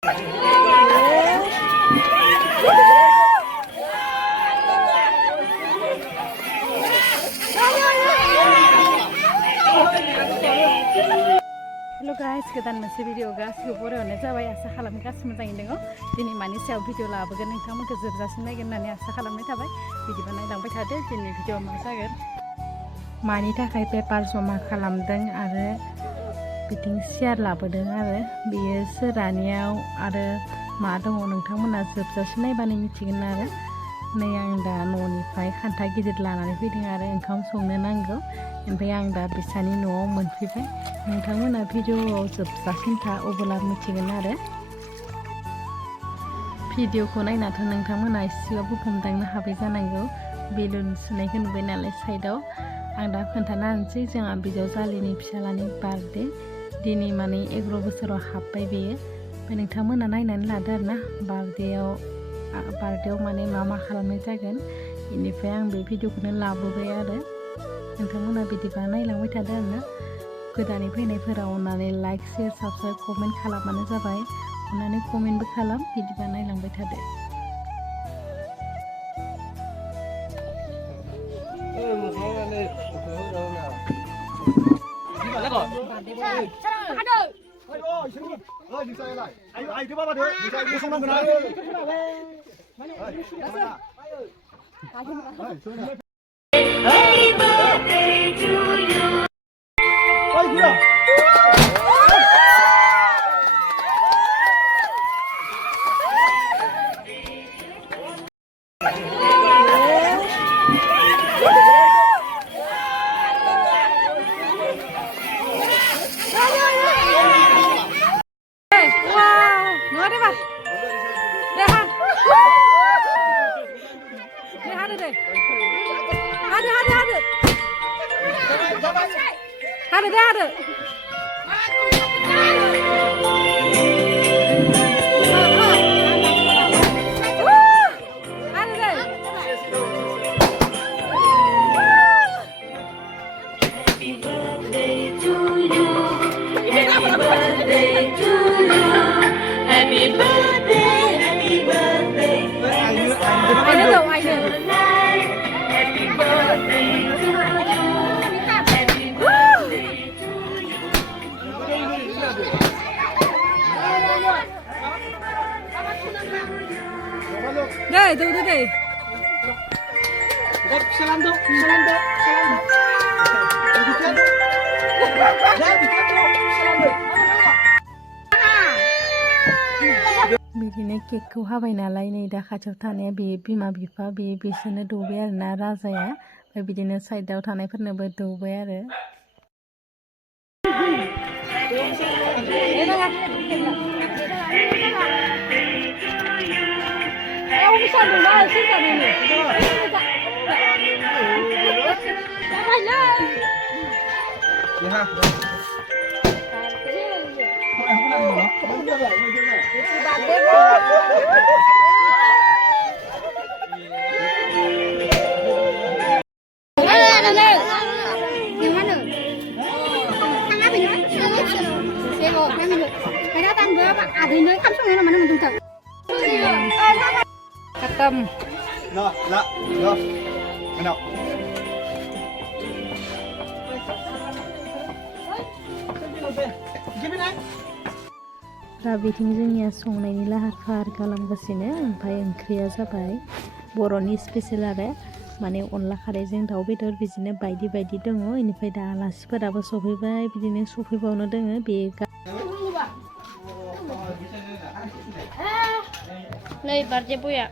Hello guys, goदान मोनसे video गासिबो बरायहरनाय जाबाय आसा खालामो गासिबो मोजाङैनो दङ दिनै मानि सायाव भिडिअ लाबोगोन नोंथांमोनखौ जोबजासिम नायगोन होननानै आसा खालामनाय थाबाय बिदिबा नायलांबाय थादो दिनै भिडिअ मा जागोन मानि थाखाय पेपार जमा खालामदों आरो बिथिं सियार लाबोदों आरो बेयो सोरानियाव आरो मा दङ नोंथांमोना जोबजासिम नायबानो मिथिगोन आरो नै आं दा न'निफ्राय खान्था गिदिर लानानै फैदों आरो ओंखाम संनो नांगौ ओमफ्राय आं दा बिसानि न'आव मोनफैबाय नोंथांमोना भिडिअआव जोबजासिम था अब्ला मिथिगोन आरो भिडिअखौ नायनाथ' नोंथांमोना एसेबाबो हमदांनो हाबाय जानांगौ बेलुन सुनायखौ नुबाय नालाय साइडआव आं दा खोन्थाना होनोसै जोंहा बिजावजालिनि फिसालानि बार्थडे दिनै माने 11 बोसोराव हाबबाय बेयो ओमफ्राय नोंथांमोना नायनानै लादो आरोना बार्थडेआव माने मा खालामनाय जागोन बेनिफ्राय आं बे भिडिअखौनो लाबोबाय आरो नोंथांमोना बिदिबा नायलांबाय थादो आरोना गोदानै फैनायफोरा अननानै लाइक शेयार साबस्क्राइब कमेन्ट खालामबानो जाबाय अननानै कमेन्टबो खालाम बिदिबा नायलांबाय थादो Đây, từ từ đây. Salando. बिदिनो केकखौ हाबाय नालाय नै दा खाथियाव थानाया बे बिमा बिफा बे बिसोरनो दौबाय आरोना राजाया ओमफ्राय बिदिनो साइडआव थानायफोरनोबो दौबाय आरो Khăm दा बिथिं जोंनिया संनायनि लाहार फाहार खालामगासिनो ओमफ्राय ओंख्रिया जाबाय बर'नि स्पेशेल आरो माने अनला खारैजों दाउ बेदर बिदिनो बायदि बायदि दङ इनिफ्राय दा आलासिफोराबो सफैबाय बिदिनो सफैबावनो दङ बे नै बार्थडे बया